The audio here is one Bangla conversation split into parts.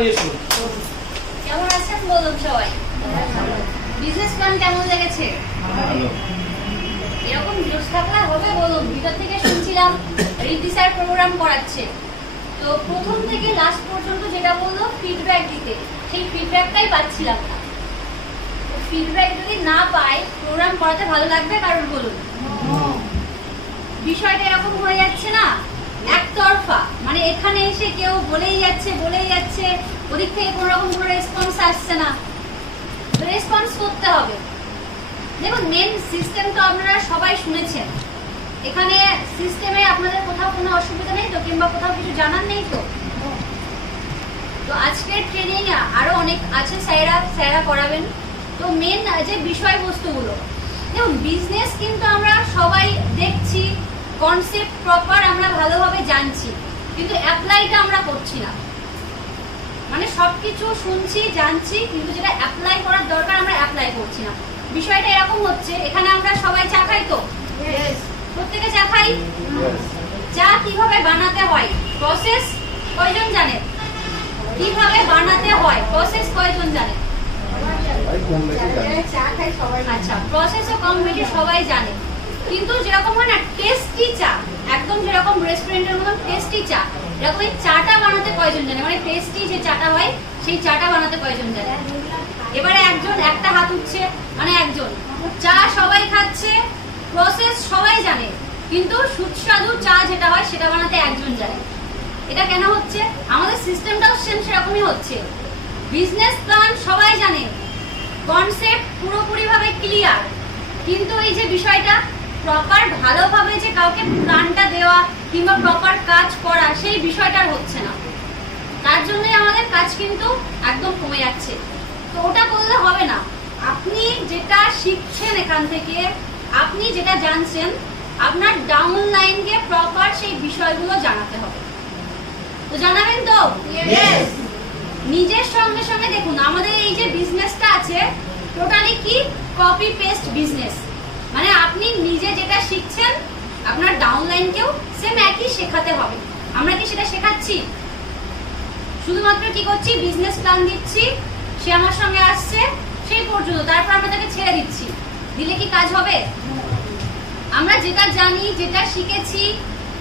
নিয়ে এসো। কেমন আছেন বলুন সবাই? বিজনেস প্ল্যান কেমন লেগেছে? ভালো। এরকম জোশ থাকলে হবে বলুন? ভিতর থেকে শুনছিলাম রিদ্ধি স্যার প্রোগ্রাম করাচ্ছে, তো প্রথম থেকে লাস্ট পর্যন্ত যেটা বললো ফিডব্যাক দিতে, সেই ফিডব্যাকটাই পাচ্ছিলাম না। ফিডব্যাক যদি না পাই প্রোগ্রাম করাতে ভালো লাগবে কারণ বলুন? বিষয়টা এরকম হয়ে যাচ্ছে না একতরফা, মানে এখানে এসে কেউ বলেই যাচ্ছে, ওদিক থেকে কোনো রকম কোনো রেসপন্স আসছে না। রেসপন্স করতে হবে। দেখুন, মেন সিস্টেম তো আপনারা সবাই শুনেছেন। এখানে সিস্টেমে আপনাদের কোথাও কোনো অসুবিধা নেই তো, কিংবা কোথাও কিছু জানার নেই তো? তো আজকের ট্রেনিং আরো অনেক আছে, স্যারা করাবেন। তো মেন যে বিষয়বস্তুগুলো, দেখুন বিজনেস কিন্তু আমরা সবাই দেখছি, কনসেপ্ট প্রপার আমরা ভালোভাবে জানছি, কিন্তু অ্যাপ্লাইটা আমরা করছি না। মানে সবকিছু শুনছি জানছি, কিন্তু যেটা অ্যাপ্লাই করার দরকার আমরা অ্যাপ্লাই করছি না। বিষয়টা এরকম হচ্ছে, এখানে আমরা সবাই চা খাই তো? প্রত্যেকে চা খাই। চা কিভাবে বানাতে হয় প্রসেস কয়জন জানে? কিভাবে বানাতে হয় প্রসেস কয়জন জানে? আচ্ছা, প্রসেসও কম বেশি সবাই জানে, কিন্তু যেরকম হয় না টেস্টি চা, একদম যেরকম রেস্টুরেন্টের মতন টেস্টি চা, এরকম এই চাটা বানাতে কয়জন জানে? মানে টেস্টি যে চাটা হয় সেই চাটা বানাতে কয়জন জানে? এবারে একজন, একটা হাত উঠছে, মানে একজন। চা সবাই খাচ্ছে, প্রসেস সবাই জানে, কিন্তু সুস্বাদু চা যেটা হয় সেটা বানাতে একজন জানে। এটা কেন হচ্ছে? আমাদের সিস্টেমটাও সেম সেরকমই হচ্ছে। বিজনেস প্ল্যান সবাই জানে, কনসেপ্ট পুরোপুরি ভাবে ক্লিয়ার, কিন্তু এই যে বিষয়টা প্রপার ভালোভাবে যে কাউকে প্ল্যানটা দেওয়া কিংবা প্রপার কাজ করা, সেই বিষয়টার হচ্ছে না। তার জন্যই আমাদের কাজ কিন্তু একদম কমে যাচ্ছে। তো ওটা করলে হবে না। আপনি যেটা শিখছেন এখান থেকে, আপনি যেটা জানছেন, আপনার ডাউন লাইনকে প্রপার সেই বিষয়গুলো জানাতে হবে। তো জানাবেন তো? নিজের সঙ্গে সঙ্গে দেখুন, আমাদের এই যে বিজনেসটা আছে টোটালি কি কপি পেস্ট বিজনেস। মানে আপনি নিজে যেটা শিখছেন আপনার ডাউন লাইনকেও সেম একই শেখাতে হবে। আমরা কি সেটা শেখাচ্ছি? শুধুমাত্র কি করছি, বিজনেস প্ল্যান দিচ্ছি, সে আমার সঙ্গে আসছে সেই পর্যন্ত, তারপর আমরা তাকে ছেড়ে দিচ্ছি। দিলে কি কাজ হবে? আমরা যেটা জানি, যেটা শিখেছি,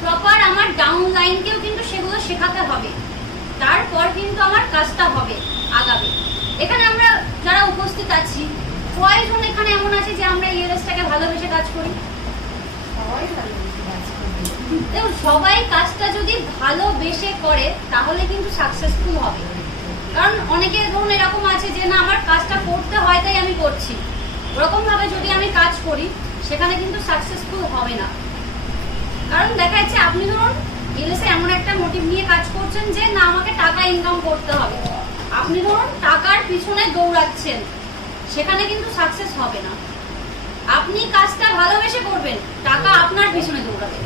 প্রপার আমার ডাউন লাইনকেও কিন্তু সেগুলো শেখাতে হবে, তারপর কিন্তু আমার কাজটা হবে, আগাবে। এখানে আমরা যারা উপস্থিত আছি, কয়জন এখানে এমন আছে যে আমরা ইএলএসটাকে ভালোবেসে কাজ করি? দেখুন, সবাই কাজটা যদি ভালোবেসে করে তাহলে কিন্তু সাকসেসফুল হবে। কারণ অনেকের ধরুন এরকম আছে যে না, আমার কাজটা করতে হয় তাই আমি করছি, ওরকম ভাবে যদি আমি কাজ করি সেখানে কিন্তু সাকসেসফুল হবে না। কারণ দেখা যাচ্ছে আপনি ধরুন ইএলএসে এমন একটা মোটিভ নিয়ে কাজ করছেন যে না, আমাকে টাকা ইনকাম করতে হবে, আপনি ধরুন টাকার পিছনে দৌড়াচ্ছেন, সেখানে কিন্তু সাকসেস হবে না। আপনি কাজটা ভালোবেসে করবেন, টাকা আপনার পিছনে দৌড়াবে।